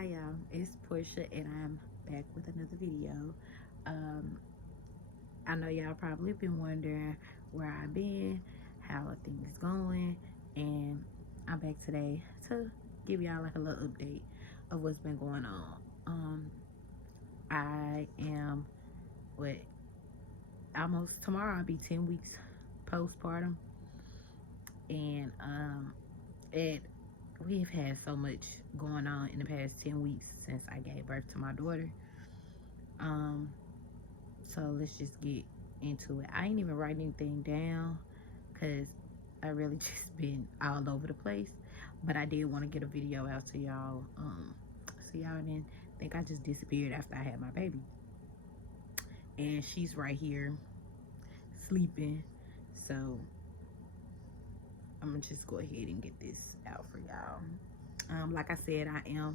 Hi y'all, it's Portia and I'm back with another video. Um, I know y'all probably been wondering where I've been, how are things going, and I'm back today to give y'all like a little update of what's been going on. I am what almost tomorrow I'll be 10 weeks postpartum, and it we've had so much going on in the past 10 weeks since I gave birth to my daughter. Um, so let's just get into it. I ain't even writing anything down because I really just been all over the place. But I did want to get a video out to y'all, so y'all didn't think I just disappeared after I had my baby. And she's right here sleeping. So I'm gonna just go ahead and get this out for y'all. Like I said, I am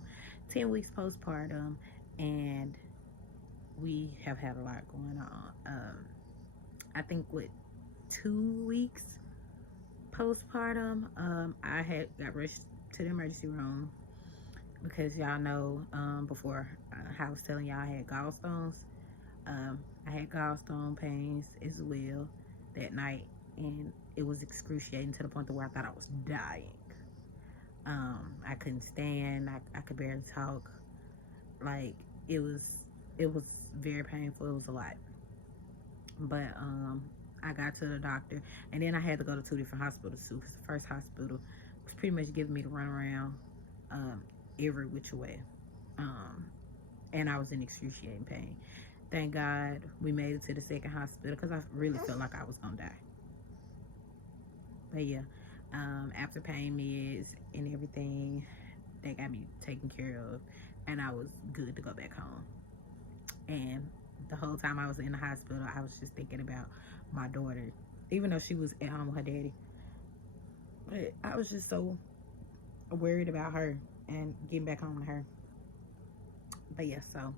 10 weeks postpartum, and we have had a lot going on. I think with 2 weeks postpartum, I had got rushed to the emergency room because y'all know, before I was telling y'all I had gallstones. I had gallstone pains as well that night, and it was excruciating to the point where I thought I was dying. I couldn't stand. I could barely talk. Like it was it was very painful. It was a lot. But I got to the doctor, and then I had to go to 2 different hospitals too, because the first hospital was pretty much giving me the runaround, every which way, um, and I was in excruciating pain. Thank God we made it to the second hospital because I really felt like I was gonna die. But yeah, after pain meds and everything, they got me taken care of, and I was good to go back home. And the whole time I was in the hospital, I was just thinking about my daughter, even though she was at home with her daddy. But I was just so worried about her and getting back home to her. But yeah, so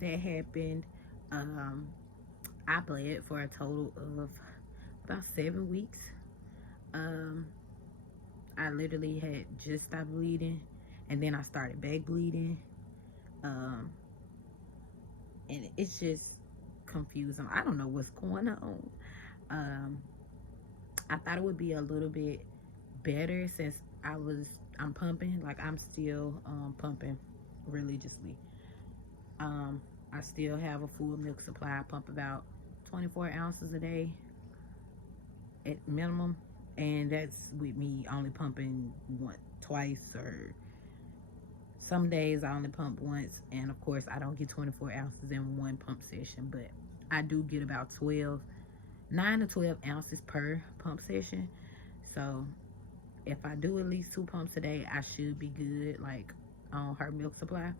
that happened. Um, I bled for a total of about 7 weeks. Um, I literally had just stopped bleeding, and then I started back bleeding. Um, and it's just confusing. I don't know what's going on. Um, I thought it would be a little bit better since I'm pumping. Like I'm still pumping religiously. Um, I still have a full milk supply. I pump about 24 ounces a day at minimum, and that's with me only pumping twice, or some days I only pump once. And of course, I don't get 24 ounces in one pump session, but I do get about 9 to 12 ounces per pump session. So if I do at least 2 pumps a day, I should be good, like on her milk supply.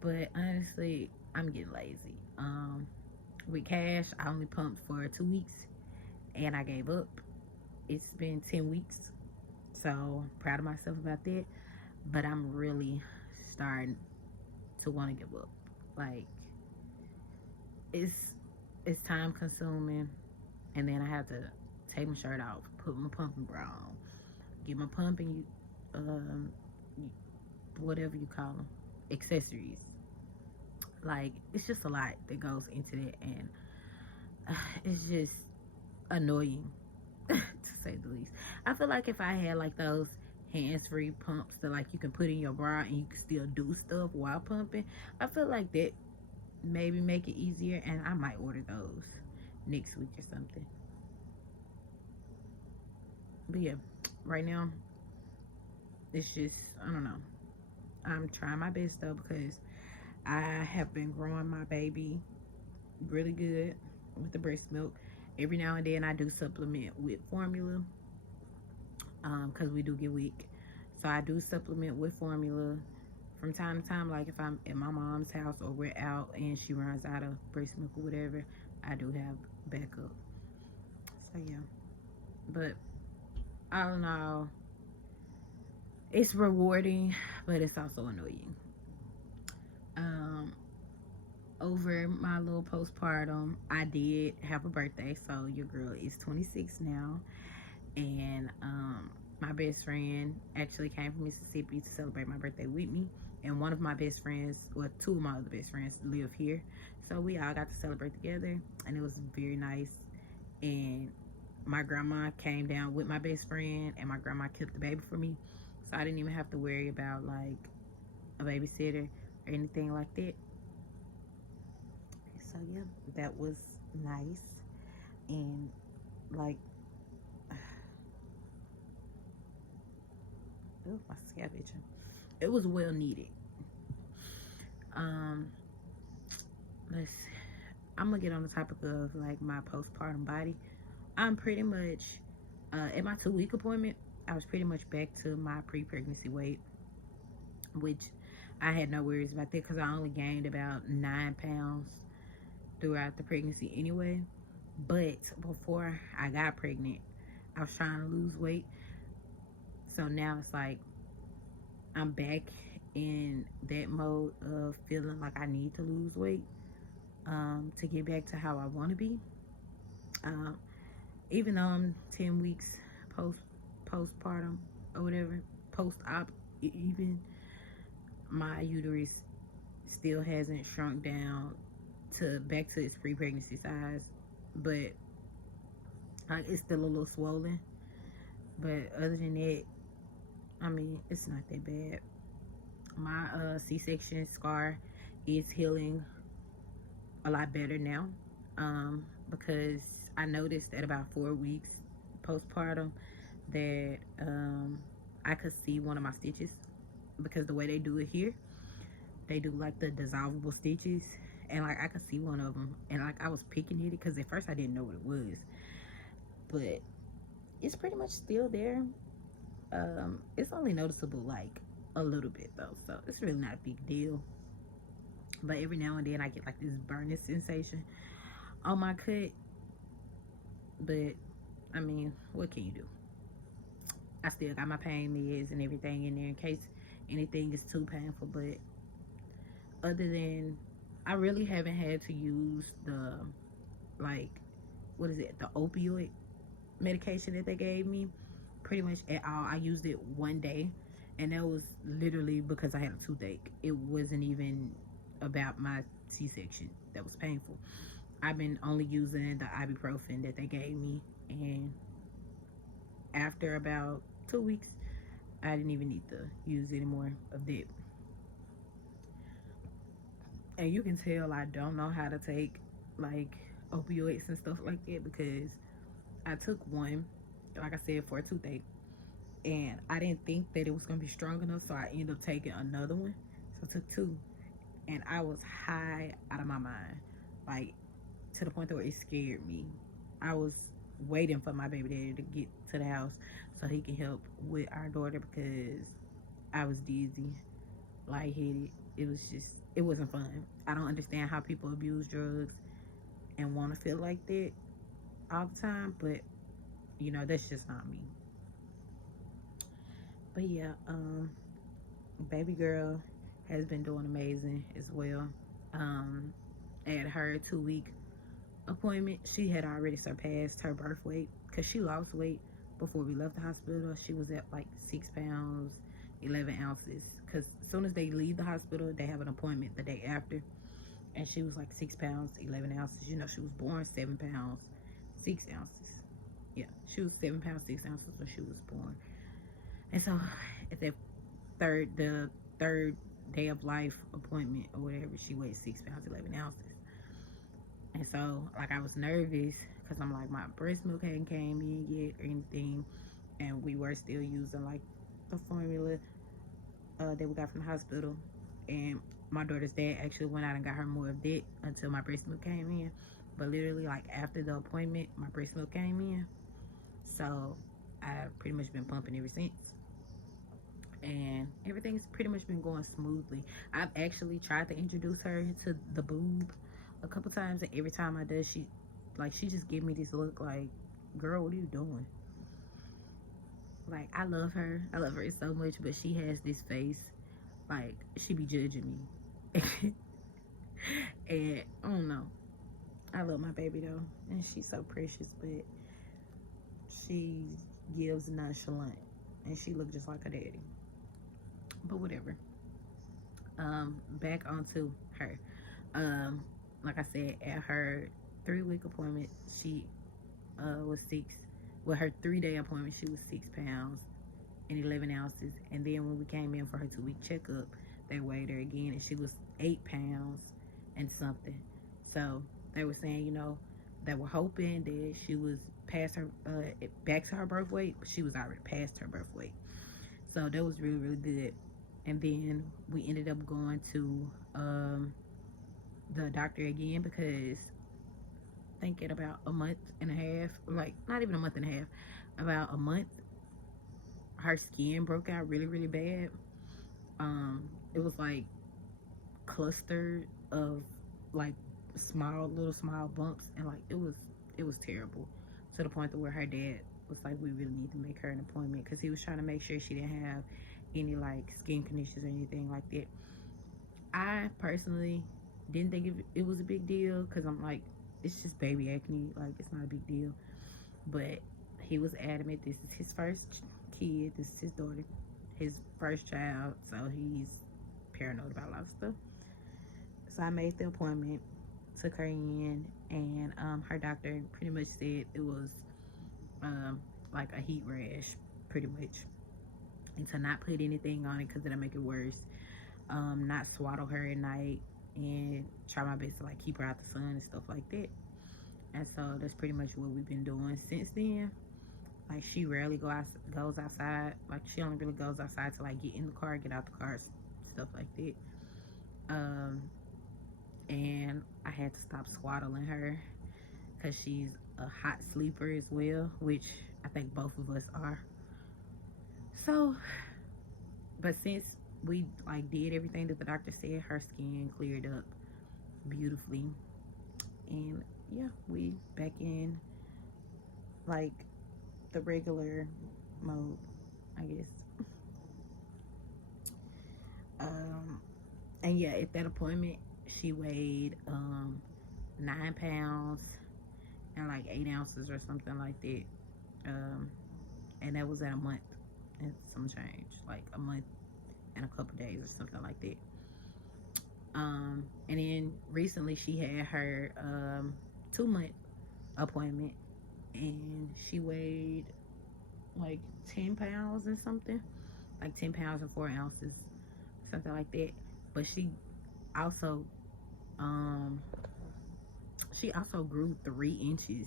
But honestly, I'm getting lazy. With Cash, I only pumped for 2 weeks and I gave up. It's been 10 weeks, so I'm proud of myself about that. But I'm really starting to want to give up. Like it's it's time consuming, and then I have to take my shirt off, put my pumping bra on, get my pumping, um, whatever you call them, accessories. Like it's just a lot that goes into that, and it's just annoying to say the least. I feel like if I had like those hands-free pumps that like you can put in your bra and you can still do stuff while pumping, I feel like that maybe make it easier, and I might order those next week or something. But yeah, right now it's just, I don't know. I'm trying my best though, because I have been growing my baby really good with the breast milk. Every now and then I do supplement with formula, because we do get weak. So I do supplement with formula from time to time. Like if I'm at my mom's house or we're out and she runs out of breast milk or whatever, I do have backup. So yeah, but all in all, it's rewarding, but it's also annoying. Um, Over my little postpartum, I did have a birthday. So your girl is 26 now, and My best friend actually came from Mississippi to celebrate my birthday with me. And one of my best friends, well, two of my other best friends live here. So we all got to celebrate together, and it was very nice. And my grandma came down with my best friend, and my grandma kept the baby for me. So I didn't even have to worry about like a babysitter or anything like that. So yeah, that was nice. And like, oh, my scalp itching. It was well needed. Um, let's see. I'm gonna get on the topic of like my postpartum body. I'm pretty much at my 2 week appointment. I was pretty much back to my pre-pregnancy weight, which I had no worries about that because I only gained about 9 pounds throughout the pregnancy anyway. But before I got pregnant, I was trying to lose weight. So now it's like I'm back in that mode of feeling like I need to lose weight to get back to how I want to be. Um, Even though I'm 10 weeks postpartum or whatever, post op, even my uterus still hasn't shrunk down to back to its pre-pregnancy size, but it's still a little swollen. But other than that, I mean, it's not that bad. My C-section scar is healing a lot better now, because I noticed at about 4 weeks postpartum that I could see one of my stitches, because the way they do it here, they do like the dissolvable stitches, and like I could see one of them, and like I was picking at it because at first I didn't know what it was, but it's pretty much still there. It's only noticeable like a little bit though, so it's really not a big deal. But every now and then I get like this burning sensation on my cut. But I mean, what can you do? I still got my pain meds and everything in there in case anything is too painful. But other than, I really haven't had to use the, like, what is it, the opioid medication that they gave me pretty much at all. I used it one day, and that was literally because I had a toothache. It wasn't even about my C-section that was painful. I've been only using the ibuprofen that they gave me, and after about 2 weeks, I didn't even need to use any more of that. And you can tell I don't know how to take like opioids and stuff like that, because I took one, like I said, for a toothache, and I didn't think that it was gonna be strong enough, so I ended up taking another one. So I took two, and I was high out of my mind, like to the point where it scared me. I was waiting for my baby daddy to get to the house so he can help with our daughter, because I was dizzy, lightheaded. It was just, it wasn't fun. I don't understand how people abuse drugs and want to feel like that all the time, but you know, that's just not me. But yeah, baby girl has been doing amazing as well. At her 2 week appointment, she had already surpassed her birth weight because she lost weight before we left the hospital. She was at like 6 pounds 11 ounces, because as soon as they leave the hospital, they have an appointment the day after, and she was like 6 pounds 11 ounces. You know, she was born 7 pounds 6 ounces. Yeah, she was 7 pounds 6 ounces when she was born. And so at the third day of life appointment or whatever, she weighed 6 pounds 11 ounces. And so, like, I was nervous because I'm like, my breast milk hadn't came in yet or anything, and we were still using like the formula that we got from the hospital. And my daughter's dad actually went out and got her more of that until my breast milk came in. But literally, like, after the appointment, my breast milk came in. So I've pretty much been pumping ever since, and everything's pretty much been going smoothly. I've actually tried to introduce her to the boob a couple times, and every time I do, she just give me this look like, girl, what are you doing? Like, I love her so much, but she has this face like she be judging me. And I don't know, I love my baby though, and she's so precious, but she gives nonchalant. and she looked just like her daddy. But whatever. Back onto her. Um, like I said, at her 3 week appointment, she was six. Well, her 3 day appointment, she was 6 pounds and 11 ounces. And then when we came in for her 2 week checkup, they weighed her again, and she was 8 pounds and something. So they were saying, they were hoping that she was past her, back to her birth weight, but she was already past her birth weight. So that was really, really good. And then we ended up going to the doctor again because I think at about a month and a half, like not even a month and a half, about a month, her skin broke out really, really bad. It was like clustered of like small bumps, and like it was terrible, to the point that where her dad was like, we really need to make her an appointment, because he was trying to make sure she didn't have any like skin conditions or anything like that. I personally didn't think it was a big deal, because I'm like, it's just baby acne, like it's not a big deal. But he was adamant this is his first kid, this is his daughter, his first child, so he's paranoid about a lot of stuff. So I made the appointment, took her in, and her doctor pretty much said it was like a heat rash, pretty much, and to not put anything on it because it'll make it worse. Not swaddle her at night, and try my best to like keep her out the sun and stuff like that. And so that's pretty much what we've been doing since then. Like, she rarely goes outside. Like, she only really goes outside to like get in the car, get out the car, stuff like that. And I had to stop swaddling her because she's a hot sleeper as well, which I think both of us are. So, but since we like did everything that the doctor said, her skin cleared up beautifully, and yeah, we back in like the regular mode, I guess. And yeah, at that appointment, she weighed 9 pounds and like 8 ounces or something like that. And that was at a month and some change, like a month and a couple days or something like that. And then recently she had her 2 month appointment, and she weighed like 10 pounds and something, like 10 pounds and 4 ounces, something like that. But also she also grew 3 inches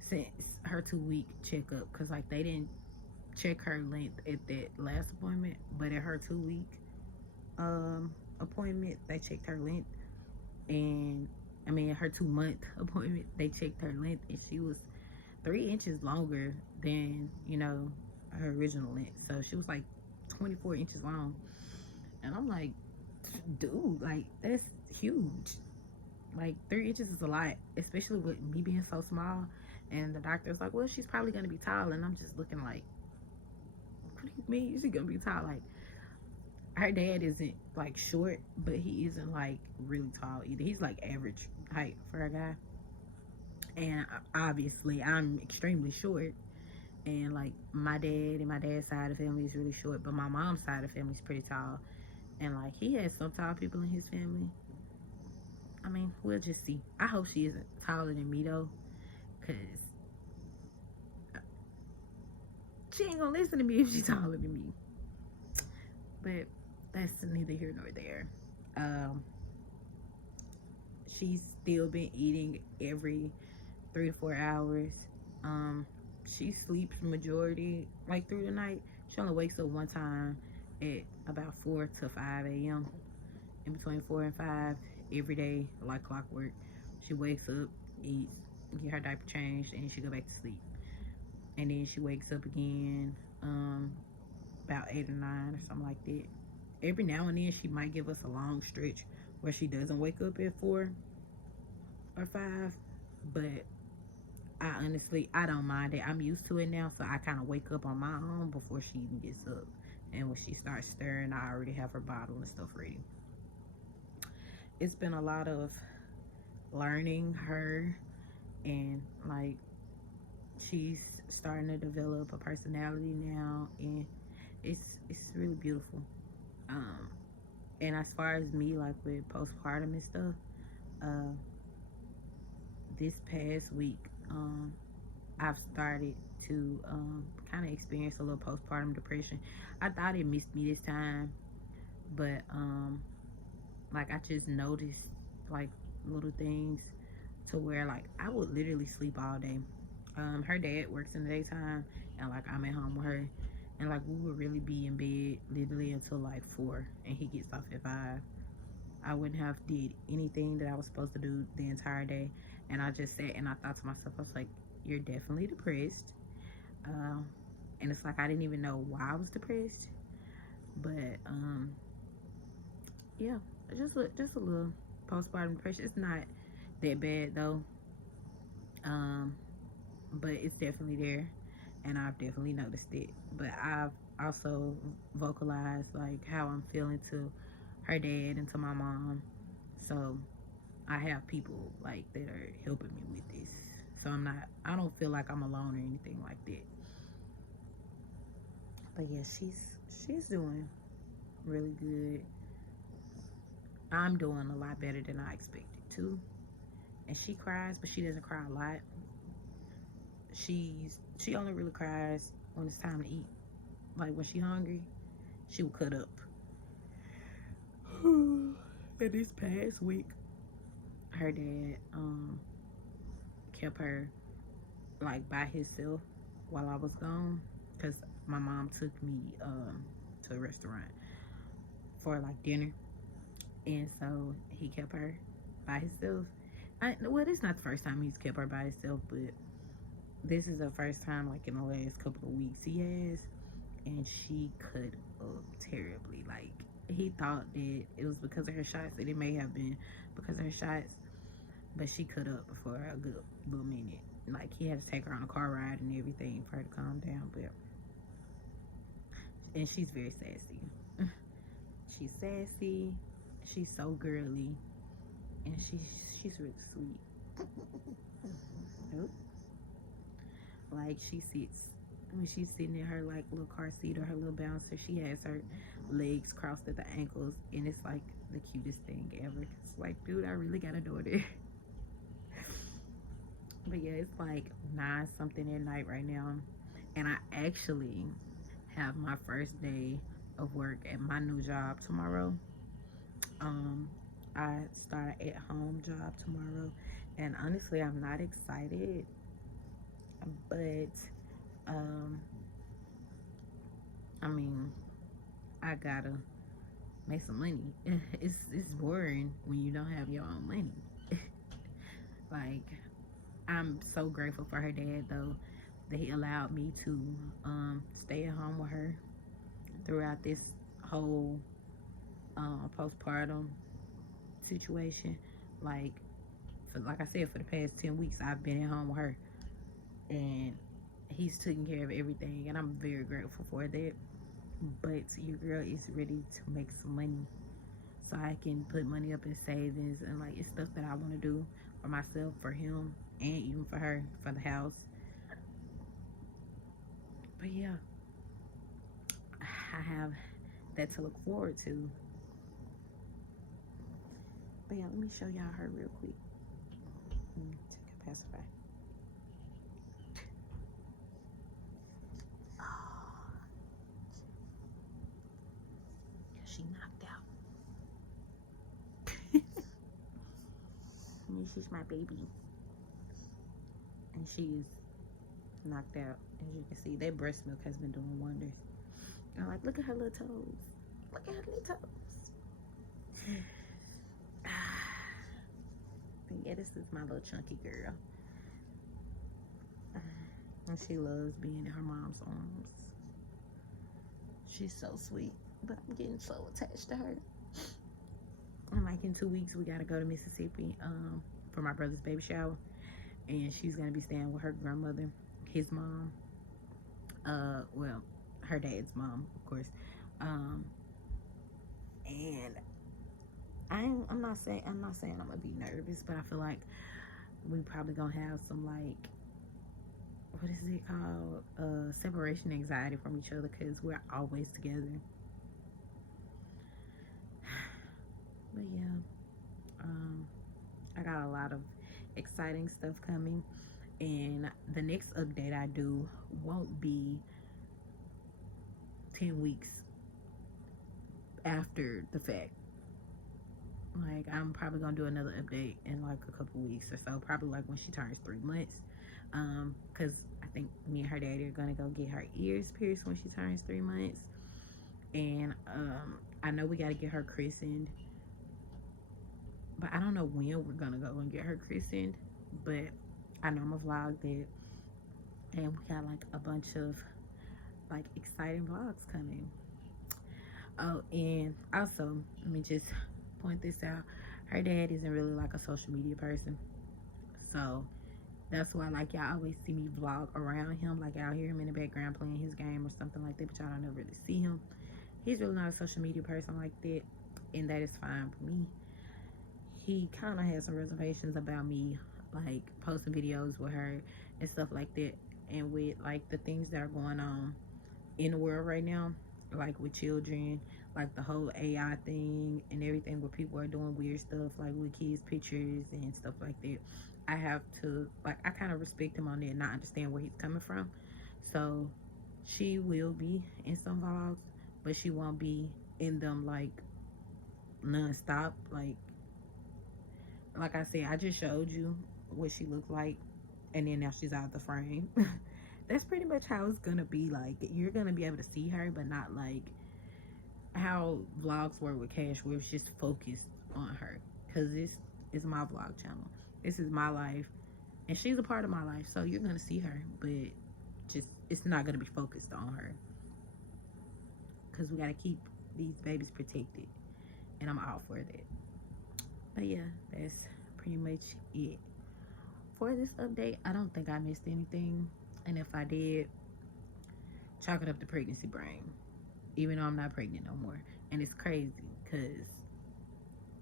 since her 2 week checkup, because like they didn't check her length at that last appointment, but at her 2 week appointment they checked her length. And I mean, her 2 month appointment they checked her length, and she was 3 inches longer than her original length. So she was like 24 inches long, and I'm like, dude, like that's huge. Like 3 inches is a lot, especially with me being so small. And the doctor's like, well, she's probably gonna be tall, and I'm just looking like, what do you mean she's gonna be tall? Like, her dad isn't like short, but he isn't like really tall either. He's like average height for a guy. And obviously I'm extremely short, and like my dad and my dad's side of the family is really short, but my mom's side of the family is pretty tall. And like, he has some tall people in his family. I mean, we'll just see. I hope she isn't taller than me though, because she ain't gonna listen to me if she's taller than me. But that's neither here nor there. She's still been eating every 3 to 4 hours. She sleeps majority like through the night. She only wakes up one time at about 4 to 5 a.m. In between 4 and 5 every day, like clockwork. She wakes up, eats, get her diaper changed, and she go back to sleep. And then she wakes up again about 8 or 9 or something like that. Every now and then she might give us a long stretch where she doesn't wake up at 4 or 5, but I don't mind it. I'm used to it now, so I kind of wake up on my own before she even gets up. And when she starts stirring, I already have her bottle and stuff ready. It's been a lot of learning her, and like, she's starting to develop a personality now, and it's really beautiful. Um, and as far as me, like with postpartum and stuff, uh, this past week, I've started to kind of experience a little postpartum depression. I thought it missed me this time, but like I just noticed like little things to where like I would literally sleep all day. Her dad works in the daytime, and like I'm at home with her, and like we would really be in bed literally until like 4, and he gets off at 5. I wouldn't have did anything that I was supposed to do the entire day, and I just sat and I thought to myself, I was like, "You're definitely depressed," uh, and it's like I didn't even know why I was depressed, but yeah, just a little postpartum depression. It's not that bad though, um, but it's definitely there, and I've definitely noticed it. But I've also vocalized like how I'm feeling to her dad and to my mom, so I have people like that are helping me with this. So I don't feel like I'm alone or anything like that. But yeah, she's doing really good. I'm doing a lot better than I expected to. And she cries, but she doesn't cry a lot. She only really cries when it's time to eat. Like when she hungry, she will cut up. And this past week, her dad kept her like by himself while I was gone, because my mom took me to a restaurant for like dinner, and so he kept her by himself. Well, this is not the first time he's kept her by himself, but this is the first time like in the last couple of weeks he has, and she cut up terribly. Like he thought that it was because of her shots, and it may have been because of her shots, but she cut up for a good little minute. Like he had to take her on a car ride and everything for her to calm down. But and she's very sassy. She's sassy. She's so girly, and she's really sweet. Nope. Like she sits when she's sitting in her like little car seat or her little bouncer. She has her legs crossed at the ankles, and it's like the cutest thing ever. It's like, dude, I really got a daughter. But yeah, it's like 9 something at night right now, and I actually have my first day of work at my new job tomorrow. I start at home job tomorrow, and honestly, I'm not excited, but I mean, I gotta make some money. It's boring when you don't have your own money. Like, I'm so grateful for her dad though, that he allowed me to stay at home with her throughout this whole postpartum situation. Like, like I said, for the past 10 weeks I've been at home with her, and he's taking care of everything, and I'm very grateful for that. But your girl is ready to make some money, so I can put money up in savings, and like it's stuff that I want to do for myself, for him, and even for her, for the house. But yeah, I have that to look forward to. But yeah, let me show y'all her real quick. Take a pacifier. Oh, she knocked out. And she's my baby, and she is knocked out. As you can see, that breast milk has been doing wonders. And like, look at her little toes. Look at her little toes. But yeah, this is my little chunky girl. And she loves being in her mom's arms. She's so sweet, but I'm getting so attached to her. And like in 2 weeks, we gotta go to Mississippi for my brother's baby shower, and she's gonna be staying with her grandmother, his mom. Well, her dad's mom, of course. And I'm not saying I'm gonna be nervous, but I feel like we probably gonna have some like what is it called? Separation anxiety from each other because we're always together. But yeah, I got a lot of exciting stuff coming, and the next update I do won't be 10 weeks after the fact. Like, I'm probably gonna do another update in like a couple weeks or so, probably like when she turns 3 months. Because I think me and her daddy are gonna go get her ears pierced when she turns 3 months, and I know we gotta get her christened, but I don't know when we're gonna go and get her christened. But I know I'm gonna vlog that, and we got like a bunch of like exciting vlogs coming. Oh, and also let me just point this out: her dad isn't really like a social media person, so that's why like y'all always see me vlog around him. Like y'all hear him in the background playing his game or something like that, but y'all don't ever really see him. He's really not a social media person like that, and that is fine for me. He kind of has some reservations about me like posting videos with her and stuff like that, and with like the things that are going on in the world right now, like with children, like the whole AI thing and everything, where people are doing weird stuff like with kids pictures and stuff like that. I have to like, I kind of respect him on that and not understand where he's coming from. So she will be in some vlogs, but she won't be in them like non-stop. Like I said, I just showed you what she looked like, and then now she's out of the frame. That's pretty much how it's gonna be. Like, you're gonna be able to see her, but not like how vlogs were with Cash, where it's just focused on her. Because this is my vlog channel. This is my life, and she's a part of my life. So you're gonna see her, but just it's not gonna be focused on her. Because we gotta keep these babies protected, and I'm all for that. But yeah, that's pretty much it for this update. I don't think I missed anything, and if I did, chalk it up to pregnancy brain, even though I'm not pregnant no more. And it's crazy because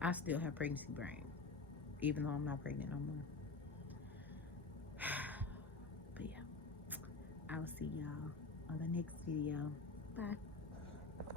I still have pregnancy brain even though I'm not pregnant no more. But yeah, I will see y'all on the next video. Bye.